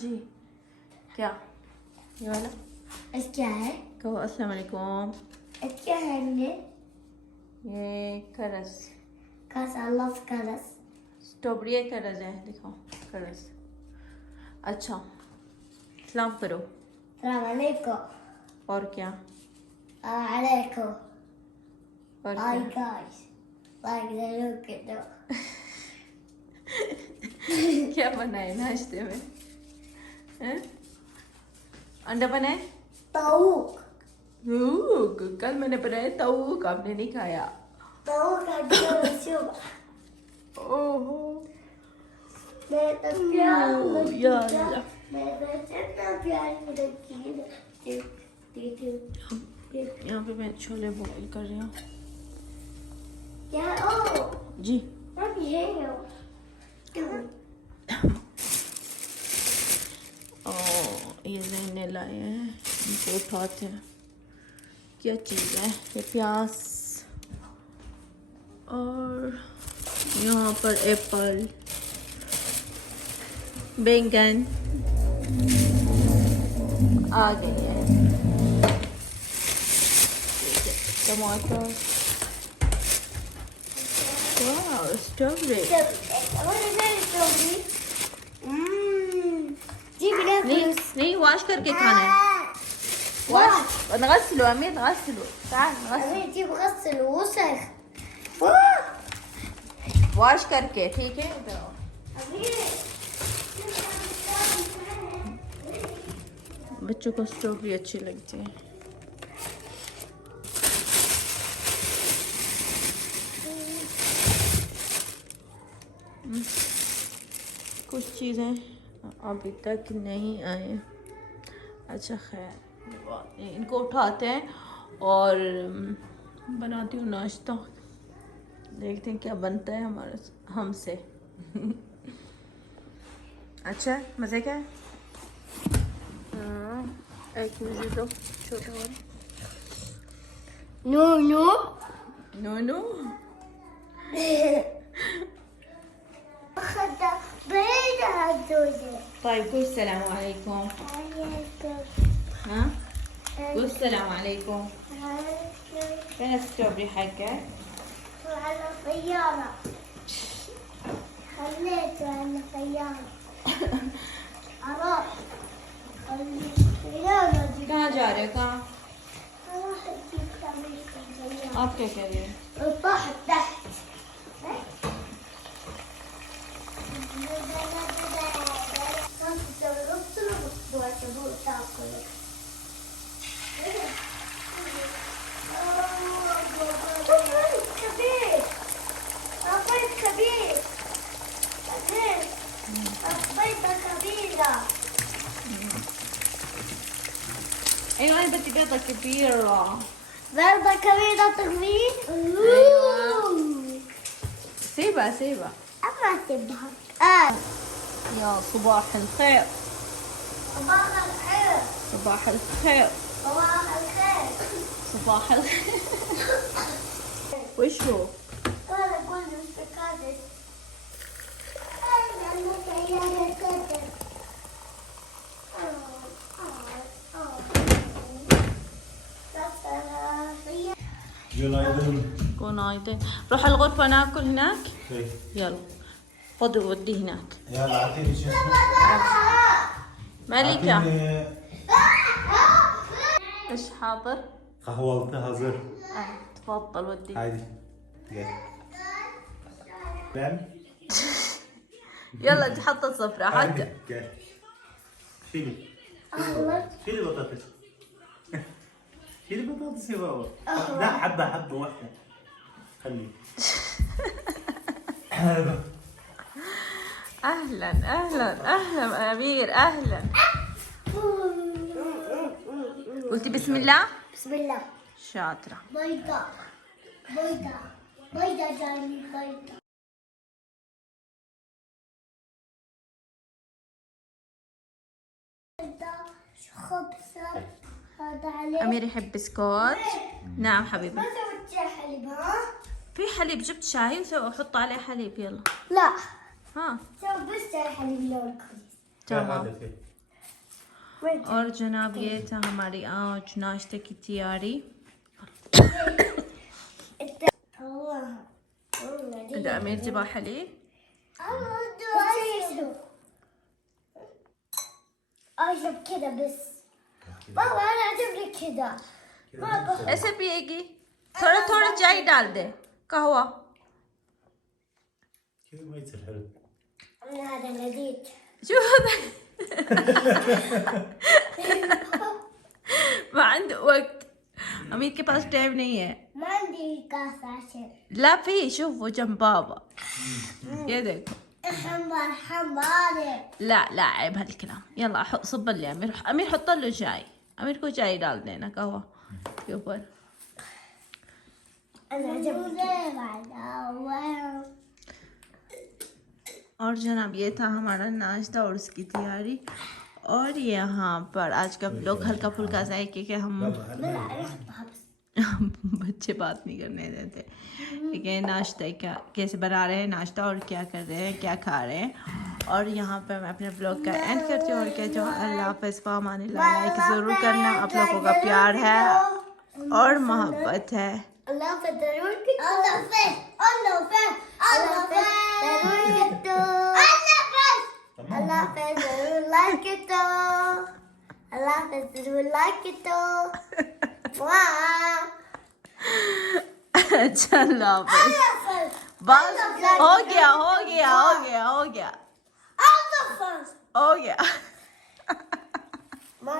जी क्या ये वाला इस क्या है? कहो अस्सलाम वालेकुम। इस क्या है ये? ये करस Cause I love colors. Strawberry करस है, दिखाओ करस। अच्छा सलाम करो। Salam alaikum. और क्या Alaikum. और Hi क्या guys. Like the look at the. क्या बनाए नाश्ते में? हैं? अंडा बनाए? Tauk. कल मैंने बनाया ताऊक, आपने नहीं खाया। Tauk ada siapa? ओहो मैं तो प्यार में या अल्लाह। मैं इतना प्यार में रखी है। यहाँ पे मैं छोले बॉईल कर रही हूँ। क्या? ओ जी अब ये है। ये नए लाए हैं, इनको उठाते हैं। क्या चीज़ है ये? प्याज और यहाँ पर एप्पल, बैंगन आ गई है, टमाटर, वाह स्ट्रॉबेरी। जी बिना नहीं नहीं वॉश करके खाना है। वॉश نغسله أمير نغسله تعال نغسله अरे जी बغسल وسخ वॉश करके, ठीक है। बच्चों को स्ट्रॉबेरी अच्छी लगती है। कुछ चीज़ें अभी तक नहीं आए। अच्छा खैर इनको उठाते हैं और बनाती हूँ नाश्ता। देखते हैं क्या बनता है हमारे हमसे। अच्छा मज़े का है। एक मुझे दो छोटा वाला। No no no no طيب قول السلام عليكم. ها قول السلام عليكم. فين الستروبري حقك؟ على الطيارة خليته على الطيارة أروح الطيارة دي कहाँ जा रहे हो? कहाँ أروح أجيب خميس الطيارة आप क्या कह रहे हो? طاحت تحت ايوه انا بدي بيضة كبيرة. ضربة كبيرة تغني سيبها سيبها. أما تبها يا صباح الخير. صباح الخير صباح الخير. صباح الخير صباح الخير. وش هو؟ قال أقول مستقادس Günaydın. Günaydın. روح الغرفة ناكل هناك. Şey, يلا خذ ودي هناك. ya latte için. مالكة Latte, ايش حاضر؟ kahvaltı hazır. تفضل ودي. Haydi. Gel. Ben. يلا تحط الصفرة حتى. Haydi gel. Şili. Şili patates. شيلي بطاطس يا بابا. لا حبة حبة واحدة. خليه. اهلا اهلا اهلا امير اهلا. قلتي بسم الله؟ بسم الله شاطرة. بيضاء بيضاء بيضاء جاني بيضاء خبزة هذا عليه أمير يحب بسكوت. نعم حبيبي. ما سويت شاي حليب ها؟ في حليب، جبت شاي وحط عليه حليب. يلا لا ها سوي بس شاي حليب لون كويس تمام. और जनाब ये था हमारी आज नाश्ते की तैयारी। ده أمير تبغى حليب؟ أشرب كده بس. بابا أنا أجيب لك كده. بابا ऐसे पिएगी? थोड़ा थोड़ा चाय डाल दे कहवा। كذا ما يصير حلو. هذا لذيذ. شو هذا؟ ما عنده وقت، अमीर के पास टाइम नहीं है। ما عندي كاس عشان. لا في، شوفوا جنب بابا ये देखो। حماري. لا لا عيب هالكلام، يلا صب لي أمير. أمير حط له شاي، أمير को चाय डाल देना कहवा के ऊपर। أنا عجبني. और जनाब ये था हमारा नाश्ता और उसकी तैयारी। और यहाँ पर आज का ब्लॉग हल्का फुल्का सा है क्योंकि हम बच्चे बात नहीं करने देते। ठीक है, नाश्ता क्या कैसे बना रहे हैं नाश्ता और क्या कर रहे हैं, क्या खा रहे हैं। और यहाँ पर मैं अपने ब्लॉग का एंड करती हूँ और कहती हूँ अल्लाह हाफ़िज़, फ़ामानिल्लाह। लाइक ज़रूर करना, आप लोगों का प्यार है और मोहब्बत है। الله فدرون الله فين الله فين الله فين الله فدرون لايك it الله فدرون لايك it अच्छा अल्लाह हाफ़िज़। बस हो गया हो गया हो गया हो गया हो गया। ما